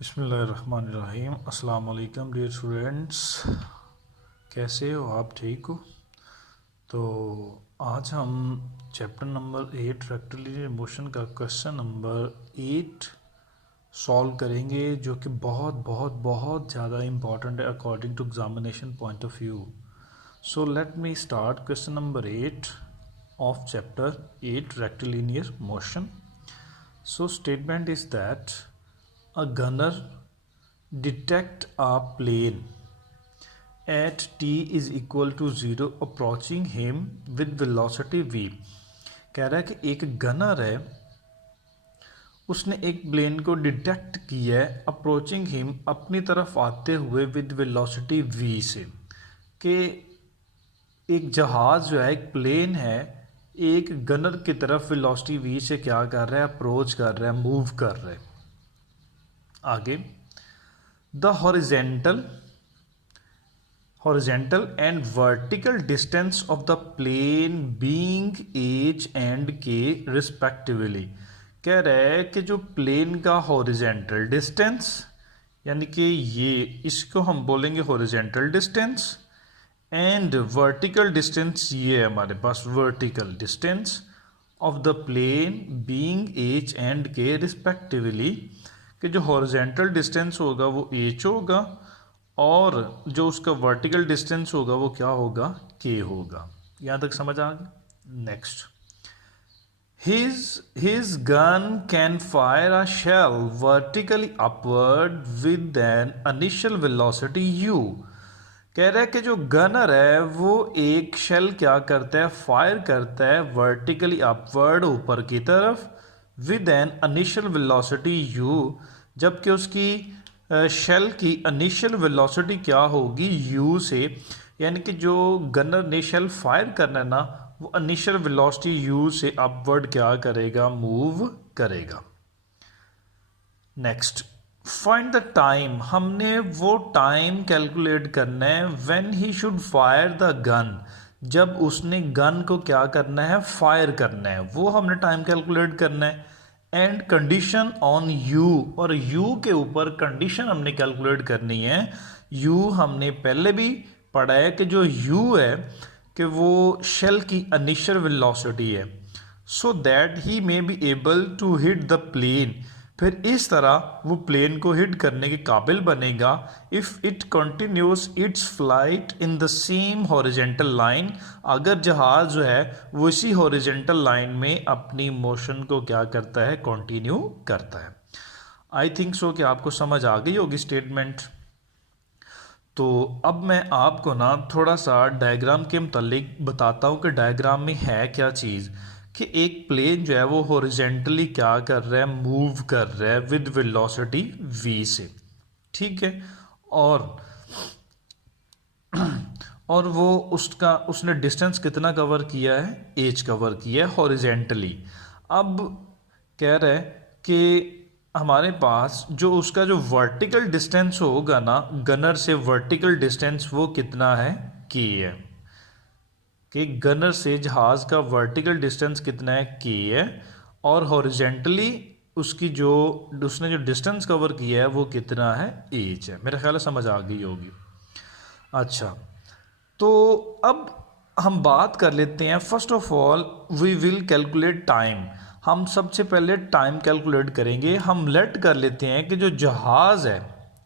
बिस्मिल्लाहिर्रहमानिर्रहीम। अस्सलाम वालेकुम डियर स्टूडेंट्स, कैसे हो आप? ठीक हो? तो आज हम चैप्टर नंबर 8 रेक्टिलिनियर मोशन का क्वेश्चन नंबर 8 सॉल्व करेंगे, जो कि बहुत बहुत बहुत ज़्यादा इम्पॉर्टेंट है according to examination point of view. So let me start question number 8 of chapter 8 rectilinear motion. So statement is that a gunner detect a plane at t is equal to 0 approaching him with velocity v. कह रहा है कि एक gunner है, उसने एक plane को detect किया है अप्रोचिंग हिम, अपनी तरफ आते हुए विद वेलोसिटी v से। कि एक जहाज़ जो है, एक प्लेन है, एक गनर की तरफ वेलोसिटी v से क्या कर रहा है? अप्रोच कर रहा है, मूव कर रहा है। आगे the horizontal and vertical distance of the plane being h and k respectively. कह रहा है कि जो प्लेन का हॉरिजेंटल डिस्टेंस, यानी कि ये इसको हम बोलेंगे horizontal distance, and vertical distance ये है हमारे पास vertical distance of the plane being h and k respectively. कि जो हॉरिजेंटल डिस्टेंस होगा वो h होगा और जो उसका वर्टिकल डिस्टेंस होगा वो क्या होगा? k होगा। यहाँ तक समझ आ गया? Next, his gun can fire a shell vertically upward with an initial velocity u. कह रहा है कि जो गनर है वो एक शेल क्या करता है? फायर करता है वर्टिकली अपवर्ड, ऊपर की तरफ, with an initial velocity u, जबकि उसकी शेल की इनिशियल वेलोसिटी क्या होगी? u से। यानी कि जो गनर ने शेल फायर करना है ना, वो इनिशियल वेलोसिटी u से अपवर्ड क्या करेगा? मूव करेगा। Next, find the time. हमने वो टाइम कैलकुलेट करना है when he should fire the gun, जब उसने गन को क्या करना है? फायर करना है, वो हमने टाइम कैलकुलेट करना है। एंड कंडीशन ऑन यू, और यू के ऊपर कंडीशन हमने कैलकुलेट करनी है। यू हमने पहले भी पढ़ा है कि जो यू है कि वो शेल की इनिशियल वेलोसिटी है, so that he may be able to hit the plane. फिर इस तरह वो प्लेन को हिट करने के काबिल बनेगा if it continuous it's flight in the same horizontal line. अगर जहाज़ जो है वो इसी हॉरिजेंटल लाइन में अपनी मोशन को क्या करता है? कंटिन्यू करता है। आई थिंक सो कि आपको समझ आ गई होगी स्टेटमेंट। तो अब मैं आपको ना थोड़ा सा डायग्राम के मुतालिक बताता हूँ कि डायग्राम में है क्या चीज़। कि एक प्लेन जो है वो हॉरिजेंटली क्या कर रहा है? मूव कर रहा है विद वेलोसिटी v से, ठीक है। और वो उसने डिस्टेंस कितना कवर किया है? h कवर किया है हॉरिजेंटली। अब कह रहा है कि हमारे पास जो उसका जो वर्टिकल डिस्टेंस होगा ना, गनर से वर्टिकल डिस्टेंस वो कितना है? k है। कि गनर से जहाज़ का वर्टिकल डिस्टेंस कितना है? k है। और हॉरिजेंटली उसने जो डिस्टेंस कवर किया है वो कितना है? h है। मेरा ख्याल है समझ आ गई होगी। अच्छा, तो अब हम बात कर लेते हैं। First of all we will calculate time. हम सबसे पहले टाइम कैलकुलेट करेंगे। हम लेट कर लेते हैं कि जो जहाज़ है,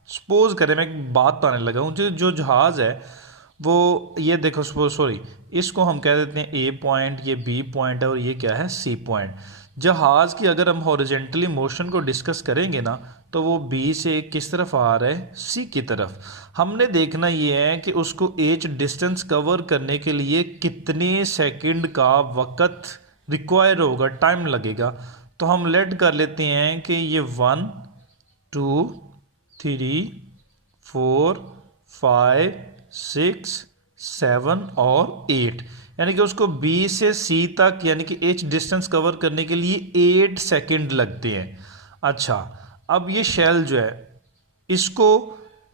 सपोज करें, मैं एक बात बताने लगा हूँ, जो जहाज़ है वो ये देखो, सॉरी, इसको हम कह देते हैं ए पॉइंट, ये बी पॉइंट है और ये क्या है? C point. जहाज़ की अगर हम हॉरिजेंटली मोशन को डिस्कस करेंगे ना, तो वो बी से किस तरफ आ रहा है? सी की तरफ। हमने देखना ये है कि उसको एच डिस्टेंस कवर करने के लिए कितने सेकंड का वक़्त रिक्वायर होगा, टाइम लगेगा। तो हम लेट कर लेते हैं कि ये 1 2 3 4 5 6 7 और 8, यानी कि उसको B से C तक, यानी कि H डिस्टेंस कवर करने के लिए 8 सेकंड लगते हैं। अच्छा, अब ये शेल जो है इसको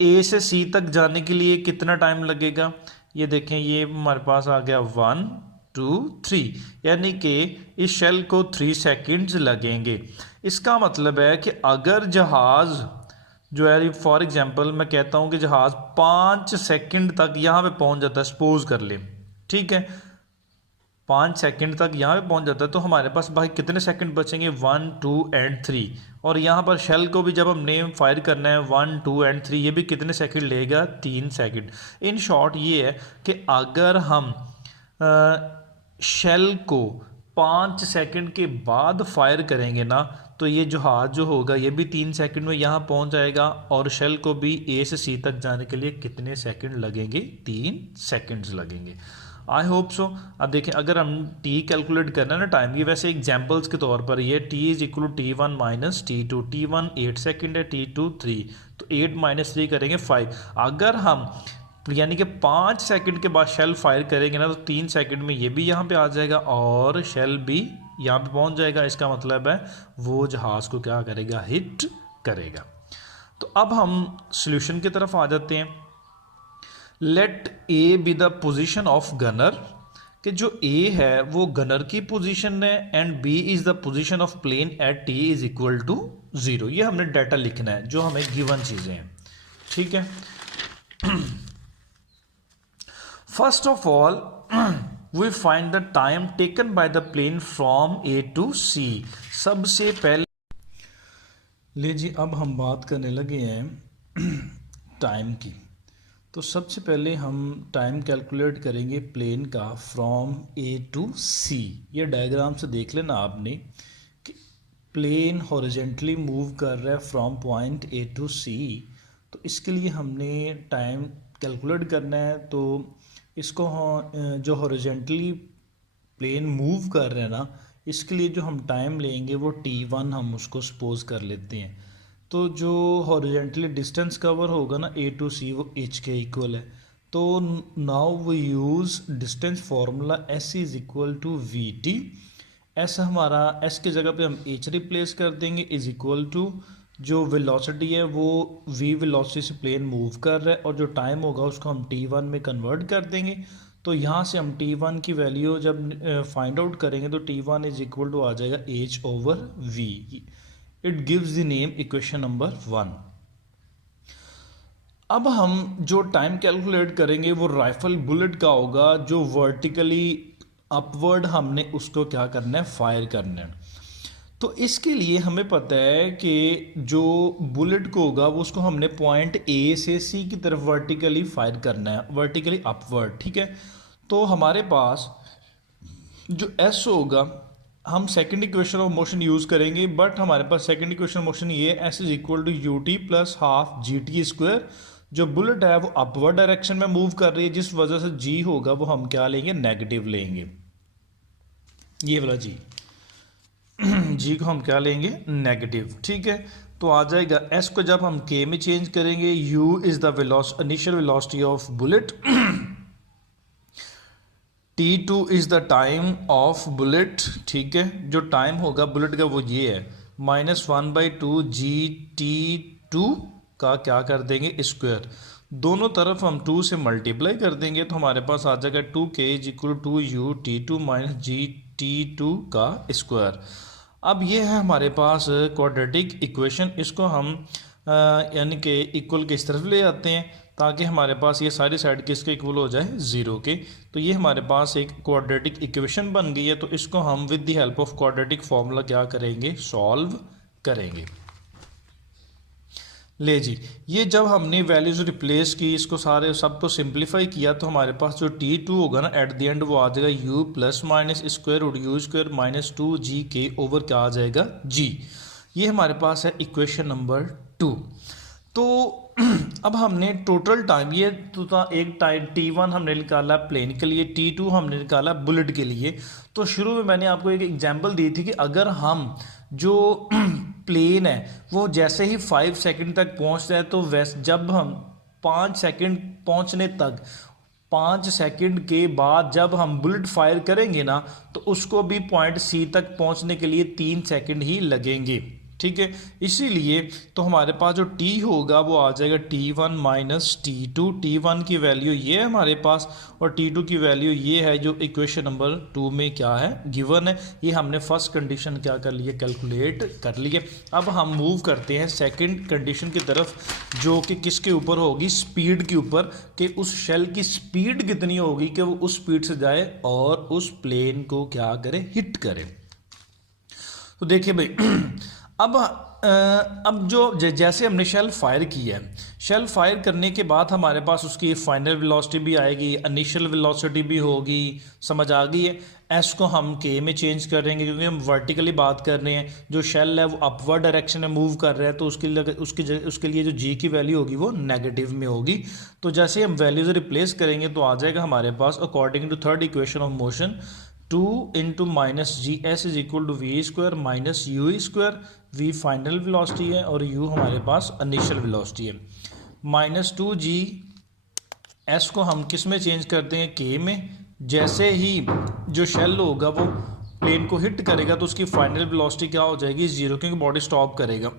A से C तक जाने के लिए कितना टाइम लगेगा? ये देखें, ये हमारे पास आ गया 1 2 3, यानी कि इस शेल को 3 सेकंड्स लगेंगे। इसका मतलब है कि अगर जहाज़ जो है फॉर एग्जांपल मैं कहता हूँ कि जहाज़ 5 सेकंड तक यहाँ पे पहुँच जाता है, सपोज कर ले, ठीक है, 5 सेकंड तक यहाँ पे पहुँच जाता है, तो हमारे पास भाई कितने सेकंड बचेंगे, 1 2 एंड 3। और यहाँ पर शेल को भी जब हमने फायर करना है 1 2 एंड 3, ये भी कितने सेकंड लेगा, 3 सेकंड। इन शॉर्ट ये है कि अगर हम शेल को 5 सेकंड के बाद फायर करेंगे ना, तो ये जहाज़ जो होगा ये भी 3 सेकंड में यहाँ पहुँच जाएगा, और शेल को भी ए से सी तक जाने के लिए कितने सेकंड लगेंगे, 3 सेकंड्स लगेंगे। I hope so. अब देखें, अगर हम टी कैलकुलेट करना है ना टाइम, ये वैसे एग्जांपल्स के तौर पर ये T is equal to T1 minus T2, T1 8 second है, T2 3, तो 8 माइनस 3 करेंगे 5। अगर हम यानी कि 5 सेकंड के बाद शेल फायर करेंगे ना, तो 3 सेकंड में ये भी यहाँ पे आ जाएगा और शेल भी यहाँ पे पहुँच जाएगा। इसका मतलब है वो जहाज़ को क्या करेगा, हिट करेगा। तो अब हम सॉल्यूशन की तरफ आ जाते हैं। Let A be the position of gunner, कि जो ए है वो गनर की पोजीशन है, and B is the position of plane at T is equal to 0। ये हमने डाटा लिखना है जो हमें गिवन चीज़ें हैं, ठीक है। First of all we find the time taken by the plane from A to C. सबसे पहले लीजिए अब हम बात करने लगे हैं टाइम की। तो सबसे पहले हम टाइम कैलकुलेट करेंगे प्लेन का फ्रॉम ए टू सी। ये डायग्राम से देख लेना आपने कि प्लेन हॉरिजेंटली मूव कर रहा है फ्रॉम पॉइंट ए टू सी। तो इसके लिए हमने टाइम कैलकुलेट करना है। तो इसको जो हॉरिजेंटली प्लेन मूव कर रहे हैं ना, इसके लिए जो हम टाइम लेंगे वो T1 हम उसको सपोज कर लेते हैं। तो जो हॉरिजेंटली डिस्टेंस कवर होगा ना ए टू सी, वो एच के इक्वल है। तो now we use distance formula S is equal to V T. S हमारा, एस की जगह पे हम एच रिप्लेस कर देंगे, इज इक्वल टू जो वेलोसिटी है वो वी वेलोसिटी से प्लेन मूव कर रहा है, और जो टाइम होगा उसको हम T1 में कन्वर्ट कर देंगे। तो यहाँ से हम T1 की वैल्यू जब फाइंड आउट करेंगे तो T1 इज इक्वल टू आ जाएगा H over V. It gives the name equation number 1। अब हम जो टाइम कैलकुलेट करेंगे वो राइफल बुलेट का होगा, जो वर्टिकली अपवर्ड हमने उसको क्या करना है, फायर करना है। तो इसके लिए हमें पता है कि जो बुलेट को होगा वो उसको हमने पॉइंट ए से सी की तरफ वर्टिकली फायर करना है, वर्टिकली अपवर्ड, ठीक है। तो हमारे पास जो एस होगा, हम second equation of motion use करेंगे, बट हमारे पास सेकंड इक्वेशन ऑफ मोशन ये S is equal to U T plus half G T square. जो बुलेट है वो अपवर्ड डायरेक्शन में मूव कर रही है, जिस वजह से जी होगा वो हम क्या लेंगे, नेगेटिव लेंगे, ये वाला जी। जी को हम क्या लेंगे, नेगेटिव, ठीक है। तो आ जाएगा एस को जब हम के में चेंज करेंगे, you is the initial velocity of bullet, T2 is the time of bullet, ठीक है। जो टाइम होगा बुलेट का वो ये है, -1/2 GT2 का क्या कर देंगे, स्क्वायर। दोनों तरफ हम 2 से मल्टीप्लाई कर देंगे, तो हमारे पास आ जाएगा 2K is equal to U T2 minus GT2 का स्क्वायर। अब ये है हमारे पास क्वाड्रेटिक इक्वेशन। इसको हम यानी कि इक्वल के इस तरफ ले आते हैं ताकि हमारे पास ये सारी साइड किसके इक्वल हो जाए, 0 के। तो ये हमारे पास एक क्वाड्रेटिक इक्वेशन बन गई है। तो इसको हम with the help of quadratic formula क्या करेंगे, सॉल्व करेंगे। ले जी, ये जब हमने वैल्यूज रिप्लेस की, इसको सारे सबको सिंप्लीफाई किया, तो हमारे पास जो T2 होगा ना एट द एंड वो आ जाएगा u plus minus square root U square minus 2g के ओवर क्या आ जाएगा, g। ये हमारे पास है इक्वेशन नंबर 2। तो अब हमने टोटल टाइम, ये तो था एक टाइम T1 हमने निकाला प्लेन के लिए, T2 हमने निकाला बुलेट के लिए। तो शुरू में मैंने आपको एक एग्जांपल दी थी कि अगर हम जो प्लेन है वो जैसे ही 5 सेकंड तक पहुंचता है, तो वैसे जब हम 5 सेकंड पहुंचने तक, 5 सेकंड के बाद जब हम बुलेट फायर करेंगे ना, तो उसको भी पॉइंट सी तक पहुंचने के लिए 3 सेकंड ही लगेंगे, ठीक है। इसीलिए तो हमारे पास जो t होगा वो आ जाएगा t1 माइनस t2। t1 की वैल्यू ये है हमारे पास और t2 की वैल्यू ये है जो इक्वेशन नंबर 2 में क्या है गिवन है। ये हमने फर्स्ट कंडीशन क्या कर लिया, कैलकुलेट कर लिया। अब हम मूव करते हैं सेकंड कंडीशन की तरफ जो कि किसके ऊपर होगी, स्पीड के ऊपर, कि उस शेल की स्पीड कितनी होगी कि वो उस स्पीड से जाए और उस प्लेन को क्या करे, हिट करे। तो देखिए भाई अब जो जैसे हमने शेल फायर किया है, शेल फायर करने के बाद हमारे पास उसकी फाइनल वेलोसिटी भी आएगी, इनिशियल वेलोसिटी भी होगी, समझ आ गई है। एस को हम के में चेंज करेंगे क्योंकि हम वर्टिकली बात कर रहे हैं। जो शेल है वो अपवर्ड डायरेक्शन में मूव कर रहा है तो उसके लिए जो जी की वैल्यू होगी वो नेगेटिव में होगी। तो जैसे हम वैल्यूज रिप्लेस करेंगे तो आ जाएगा हमारे पास according to third equation of motion 2 into minus G S is equal to V square minus U square. V final velocity है और यू हमारे पास इनिशियल वेलोसिटी है। माइनस 2g एस को हम किस में चेंज करते हैं, के में। जैसे ही जो शेल होगा वो प्लेन को हिट करेगा तो उसकी फाइनल वेलोसिटी क्या हो जाएगी, 0, क्योंकि बॉडी स्टॉप करेगा।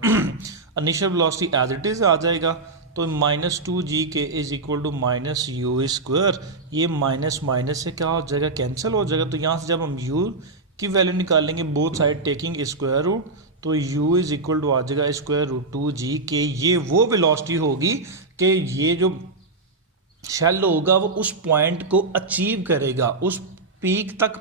Initial velocity as it is आ जाएगा। तो माइनस 2g के is equal to minus U square. ये माइनस माइनस से क्या हो जाएगा, कैंसिल हो जाएगा। तो यहाँ से जब हम u की वैल्यू निकालेंगे both side taking square root, तो u इज इक्वल टू आ जाएगा स्क्वायर रूट 2g के। ये वो वेलोसिटी होगी कि ये जो शेल होगा वो उस पॉइंट को अचीव करेगा, उस पीक तक